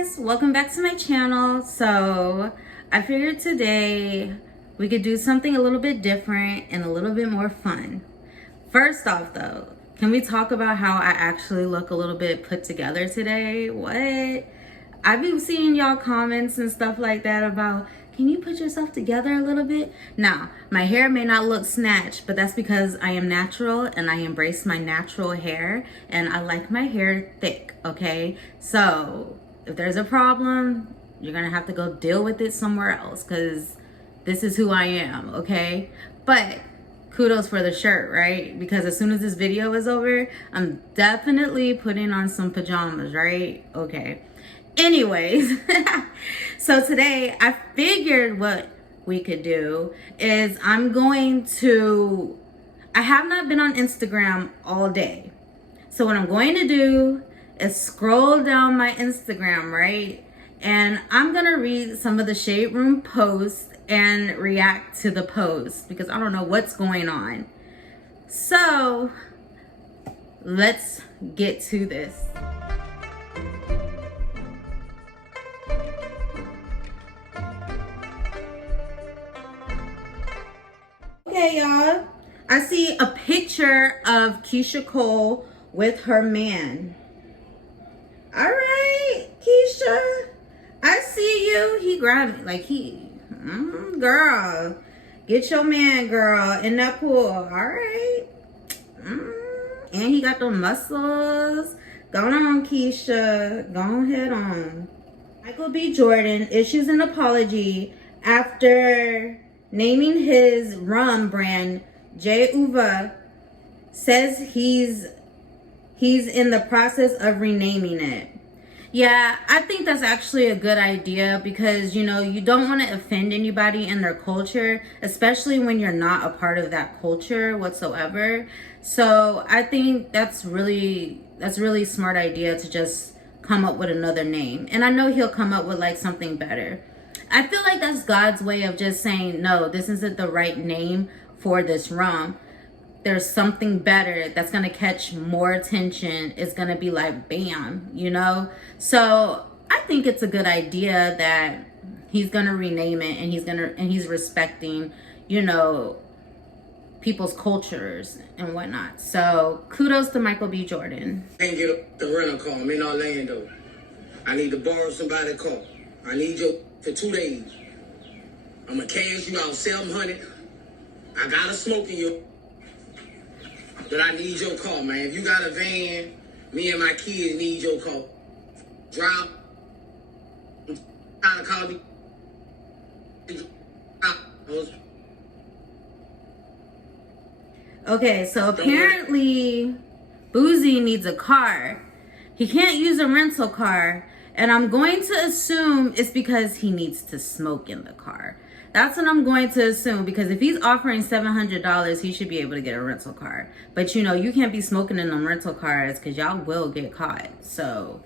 guys, welcome back to my channel. So I figured today we could do something a little bit different and a little bit more fun. First off though, can we talk about how I actually look a little bit put together today? What? I've been seeing y'all comments and stuff like that about, can you put yourself together a little bit? Now, my hair may not look snatched, but that's because I am natural and I embrace my natural hair and I like my hair thick, okay? So if there's a problem, you're gonna have to go deal with it somewhere else because this is who I am, okay? But kudos for the shirt, right? Because as soon as this video is over, I'm definitely putting on some pajamas, right? Okay. Anyways, so today I figured what we could do is I have not been on Instagram all day. So what I'm going to do is scroll down my Instagram, right? And I'm going to read some of the Shade Room posts and react to the posts because I don't know what's going on. So let's get to this. Okay, y'all. I see a picture of Keisha Cole with her man. All right, Keisha. I see you. He grabbed me like girl. Get your man, girl, in that pool. All right. And he got the muscles. Go on, Keisha. Go ahead on. Michael B. Jordan issues an apology after naming his rum brand J Uva, says he's in the process of renaming it. Yeah, I think that's actually a good idea because, you know, you don't want to offend anybody in their culture, especially when you're not a part of that culture whatsoever. So I think that's really smart idea to just come up with another name. And I know he'll come up with like something better. I feel like that's God's way of just saying, no, this isn't the right name for this rum. There's something better that's going to catch more attention. It's going to be like, bam, you know? So I think it's a good idea that he's going to rename it and he's respecting, you know, people's cultures and whatnot. So kudos to Michael B. Jordan. I can't get the rental car. I'm in Orlando. I need to borrow somebody's car. I need your for 2 days. I'm gonna cash you out $700. I got a smoke in you, but I need your car, man. If you got a van, me and my kids need your car. Drop. I'm trying to call me. Okay, so apparently Boozy needs a car. He can't use a rental car. And I'm going to assume it's because he needs to smoke in the car. That's what I'm going to assume, because if he's offering $700, he should be able to get a rental car. But you know, you can't be smoking in them rental cars because y'all will get caught. So,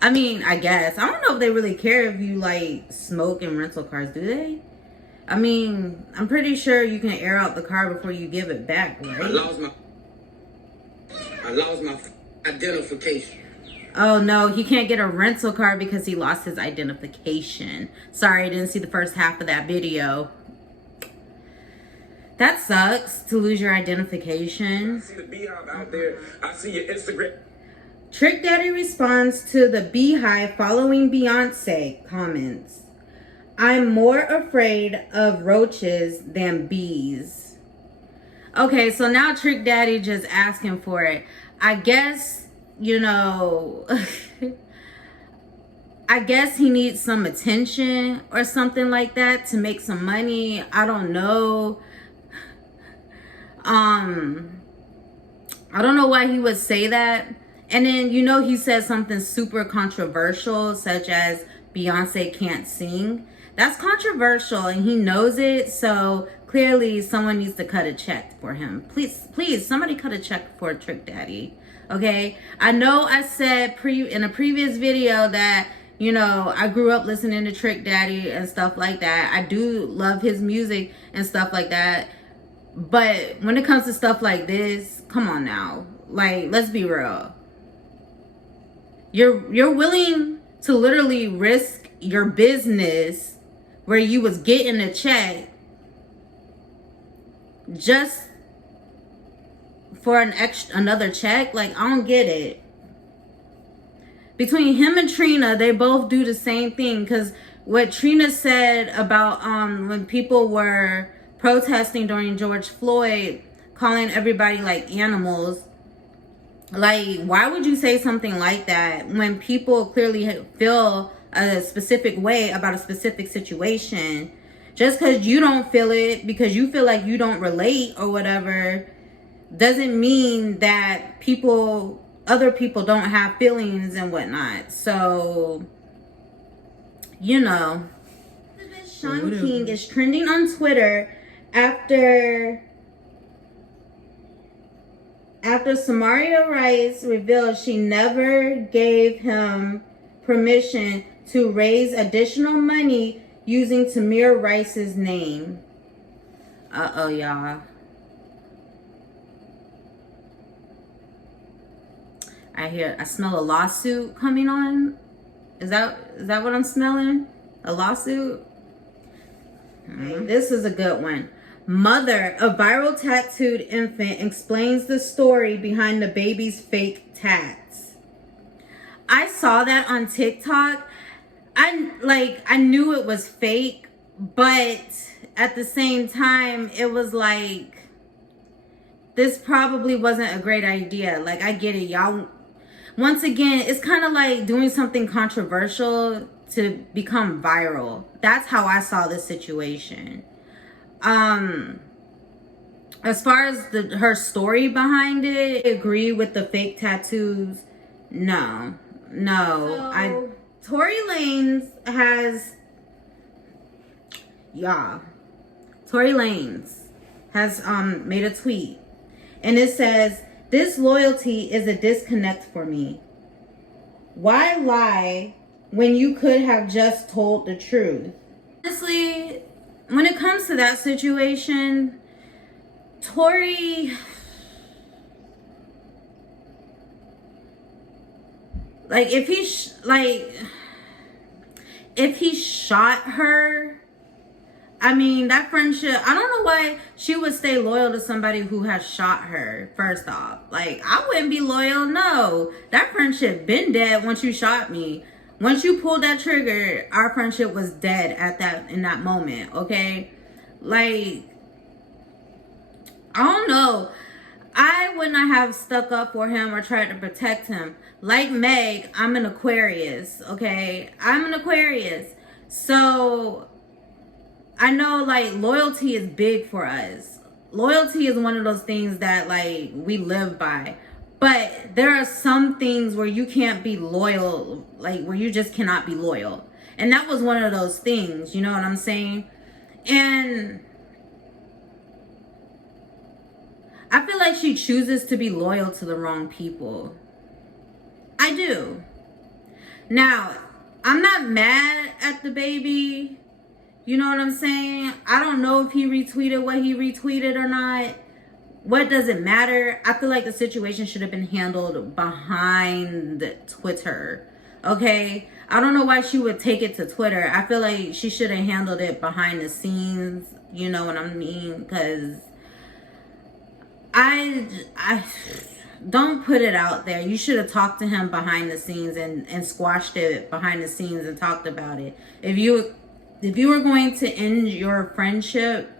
I mean, I guess. I don't know if they really care if you like smoke in rental cars, do they? I mean, I'm pretty sure you can air out the car before you give it back, right? I lost my identification. Oh no, he can't get a rental car because he lost his identification. Sorry, I didn't see the first half of that video. That sucks to lose your identification. I see the Beehive out there. I see your Instagram. Trick Daddy responds to the Beehive following Beyonce comments. I'm more afraid of roaches than bees. Okay, so now Trick Daddy just asking for it. I guess, you know, I guess he needs some attention or something like that to make some money. I don't know. I don't know why he would say that. And then, you know, he said something super controversial, such as Beyonce can't sing. That's controversial and he knows it. So clearly someone needs to cut a check for him. Please, somebody cut a check for Trick Daddy. Okay, I know I said in a previous video that, you know, I grew up listening to Trick Daddy and stuff like that. I do love his music and stuff like that. But when it comes to stuff like this, come on now. Like, let's be real. You're willing to literally risk your business where you was getting a check just for another check. Like, I don't get it. Between him and Trina, they both do the same thing. Because what Trina said about when people were protesting during George Floyd, calling everybody like animals, like, why would you say something like that when people clearly feel a specific way about a specific situation? Just because you don't feel it, because you feel like you don't relate or whatever, doesn't mean that other people don't have feelings and whatnot. So, you know, Shawn King is trending on Twitter after Samaria Rice revealed she never gave him permission to raise additional money using Tamir Rice's name. Uh-oh, y'all. I smell a lawsuit coming on. Is that what I'm smelling? A lawsuit? This is a good one. Mother of viral tattooed infant explains the story behind the baby's fake tats. I saw that on TikTok. I knew it was fake, but at the same time, it was like, this probably wasn't a great idea. Like, I get it, y'all. Once again, it's kind of like doing something controversial to become viral. That's how I saw this situation. As far as her story behind it, I agree with the fake tattoos. No. So, Tory Lanez has, Tory Lanez has made a tweet, and it says, "This loyalty is a disconnect for me. Why lie when you could have just told the truth?" Honestly, when it comes to that situation, Tory, like, if he shot her, I mean, that friendship, I don't know why she would stay loyal to somebody who has shot her, first off. Like, I wouldn't be loyal, no. That friendship been dead once you shot me. Once you pulled that trigger, our friendship was dead in that moment, okay? Like, I don't know. I would not have stuck up for him or tried to protect him. Like Meg, I'm an Aquarius, okay? I'm an Aquarius. So I know, like, loyalty is big for us. Loyalty is one of those things that, like, we live by. But there are some things where you can't be loyal, like, where you just cannot be loyal. And that was one of those things, you know what I'm saying? And I feel like she chooses to be loyal to the wrong people. I do. Now, I'm not mad at the baby. You know what I'm saying? I don't know if he retweeted what he retweeted or not. What does it matter? I feel like the situation should have been handled behind Twitter. Okay? I don't know why she would take it to Twitter. I feel like she should have handled it behind the scenes. You know what I mean? Because I don't put it out there. You should have talked to him behind the scenes and squashed it behind the scenes and talked about it. If you were going to end your friendship,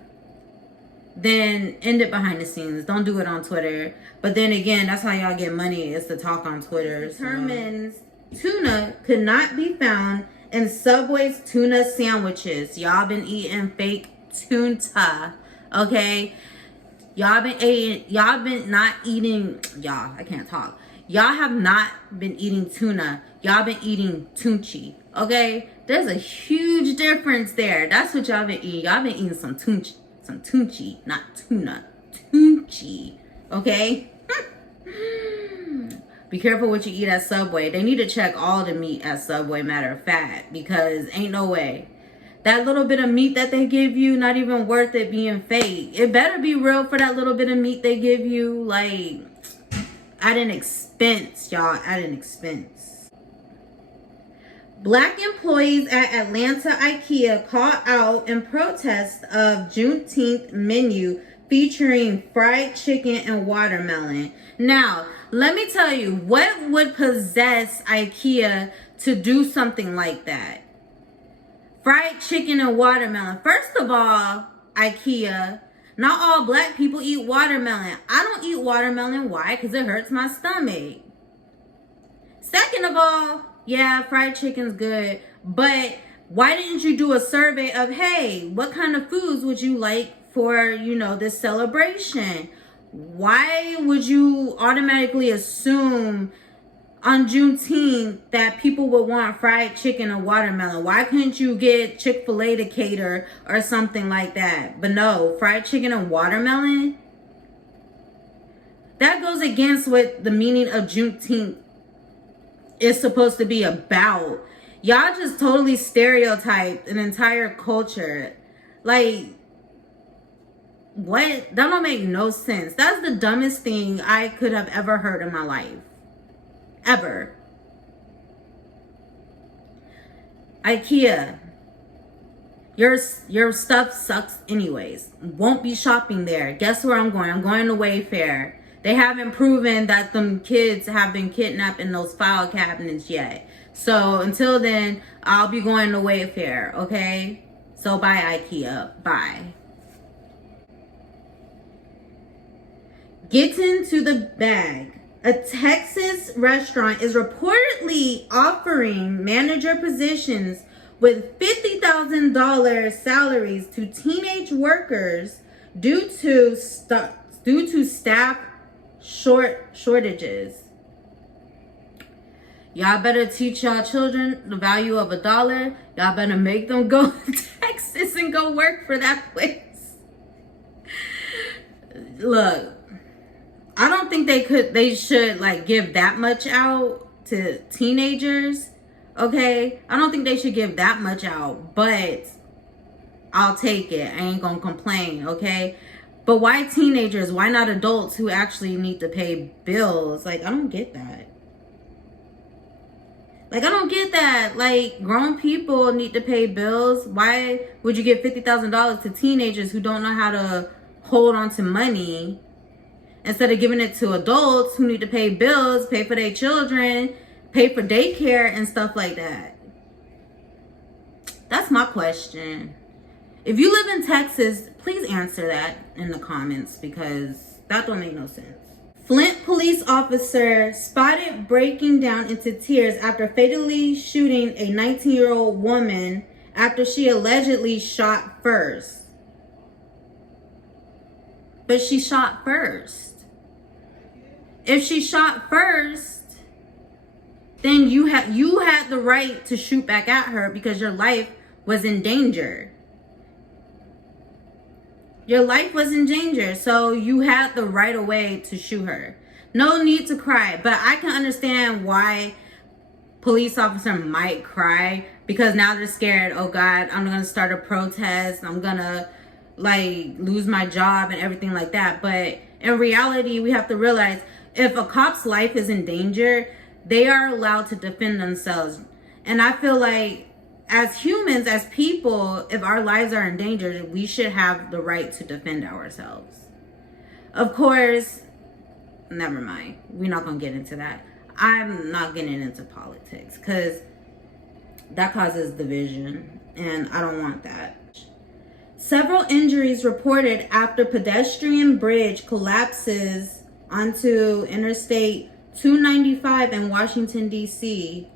then end it behind the scenes. Don't do it on Twitter. But then again, that's how y'all get money, is to talk on Twitter. Determines tuna could not be found in Subway's tuna sandwiches. Y'all been eating fake tuna, okay? Y'all have not been eating tuna. Y'all been eating tunchi, okay? There's a huge difference there. That's what y'all been eating. Y'all been eating some tunchi, not tuna. Tunchi, okay? Be careful what you eat at Subway. They need to check all the meat at Subway, matter of fact, because ain't no way. That little bit of meat that they give you, not even worth it being fake. It better be real for that little bit of meat they give you. Like, at an expense, y'all. At an expense. Black employees at Atlanta IKEA call out in protest of Juneteenth menu featuring fried chicken and watermelon. Now, let me tell you, what would possess IKEA to do something like that? Fried chicken and watermelon. First of all, IKEA, not all black people eat watermelon. I don't eat watermelon. Why? Because it hurts my stomach. Second of all, yeah, fried chicken's good, but why didn't you do a survey of, hey, what kind of foods would you like for, this celebration? Why would you automatically assume on Juneteenth that people would want fried chicken and watermelon? Why couldn't you get Chick-fil-A to cater or something like that? But no, fried chicken and watermelon? That goes against what the meaning of Juneteenth is supposed to be about. Y'all just totally stereotyped an entire culture. Like, what? That don't make no sense. That's the dumbest thing I could have ever heard in my life. Ever. IKEA, your stuff sucks anyways. Won't be shopping there. Guess where I'm going? I'm going to Wayfair. They haven't proven that them kids have been kidnapped in those file cabinets yet. So until then, I'll be going to Wayfair, okay? So bye, IKEA. Bye. Getting to the bag. A Texas restaurant is reportedly offering manager positions with $50,000 salaries to teenage workers due to staff shortages. Y'all better teach y'all children the value of $1. Y'all better make them go to Texas and go work for that place. Look, I don't think they should like give that much out to teenagers. Okay? I don't think they should give that much out, but I'll take it. I ain't gonna complain, okay? But why teenagers? Why not adults who actually need to pay bills? Like, I don't get that. Like, I don't get that. Like, grown people need to pay bills. Why would you give $50,000 to teenagers who don't know how to hold on to money instead of giving it to adults who need to pay bills, pay for their children, pay for daycare and stuff like that? That's my question. If you live in Texas, please answer that in the comments because that don't make no sense. Flint police officer spotted breaking down into tears after fatally shooting a 19-year-old woman after she allegedly shot first. But she shot first. If she shot first, then you had the right to shoot back at her because your life was in danger. Your life was in danger, so you had the right of way to shoot her. No need to cry, but I can understand why police officer might cry because now they're scared. Oh God, I'm gonna start a protest. I'm gonna like lose my job and everything like that. But in reality, we have to realize if a cop's life is in danger, they are allowed to defend themselves. And I feel like as humans, as people, if our lives are in danger, we should have the right to defend ourselves. Of course, never mind. We're not going to get into that. I'm not getting into politics because that causes division and I don't want that. Several injuries reported after pedestrian bridge collapses onto Interstate 295 in Washington, D.C.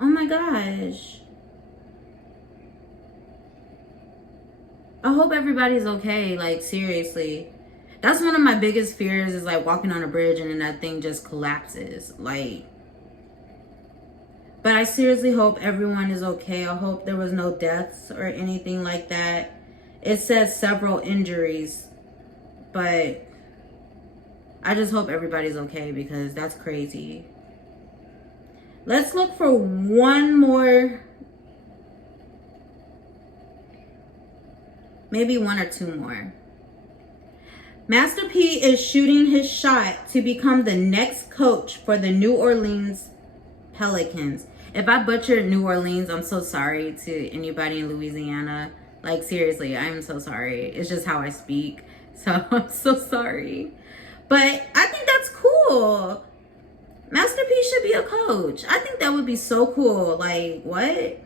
Oh my gosh. I hope everybody's okay, like seriously. That's one of my biggest fears is like walking on a bridge and then that thing just collapses. Like, but I seriously hope everyone is okay. I hope there was no deaths or anything like that. It says several injuries, but I just hope everybody's okay because that's crazy. Let's look for one more. Maybe one or two more. Master P is shooting his shot to become the next coach for the New Orleans Pelicans. If I butchered New Orleans, I'm so sorry to anybody in Louisiana. Like, seriously, I am so sorry. It's just how I speak. So, I'm so sorry. But I think that's cool. Master P should be a coach. I think that would be so cool. Like, what?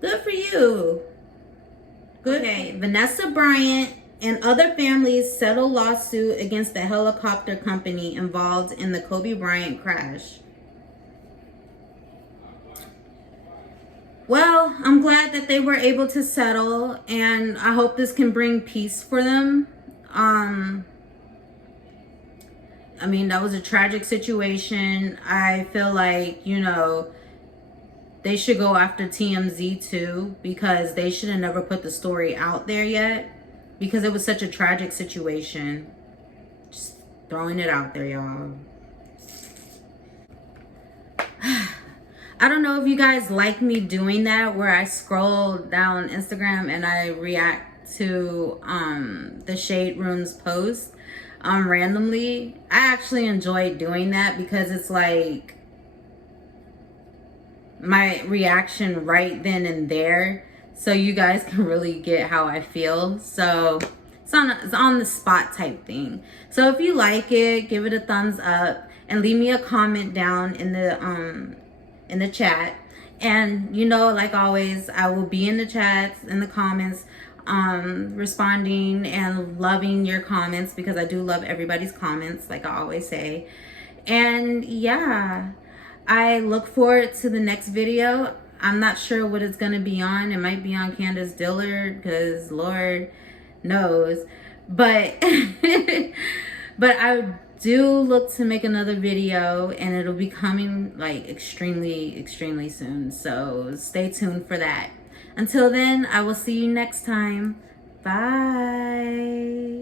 Good for you. Good. Okay, Vanessa Bryant and other families settle lawsuit against the helicopter company involved in the Kobe Bryant crash. Well, I'm glad that they were able to settle, and I hope this can bring peace for them. I mean, that was a tragic situation. I feel like, you know, they should go after TMZ too, because they should have never put the story out there yet, because it was such a tragic situation. Just throwing it out there, y'all. I don't know if you guys like me doing that, where I scroll down Instagram and I react to the Shade Room's post randomly. I actually enjoy doing that because it's like my reaction right then and there, so you guys can really get how I feel. So it's on the spot type thing. So if you like it, give it a thumbs up and leave me a comment down in the chat. And you know, like always, I will be in the chats, in the comments, responding and loving your comments, because I do love everybody's comments, like I always say. And yeah, I look forward to the next video. I'm not sure what it's gonna be on. It might be on Candace Dillard, because Lord knows. But but I do look to make another video, and it'll be coming like extremely soon. So stay tuned for that. Until then, I will see you next time. Bye.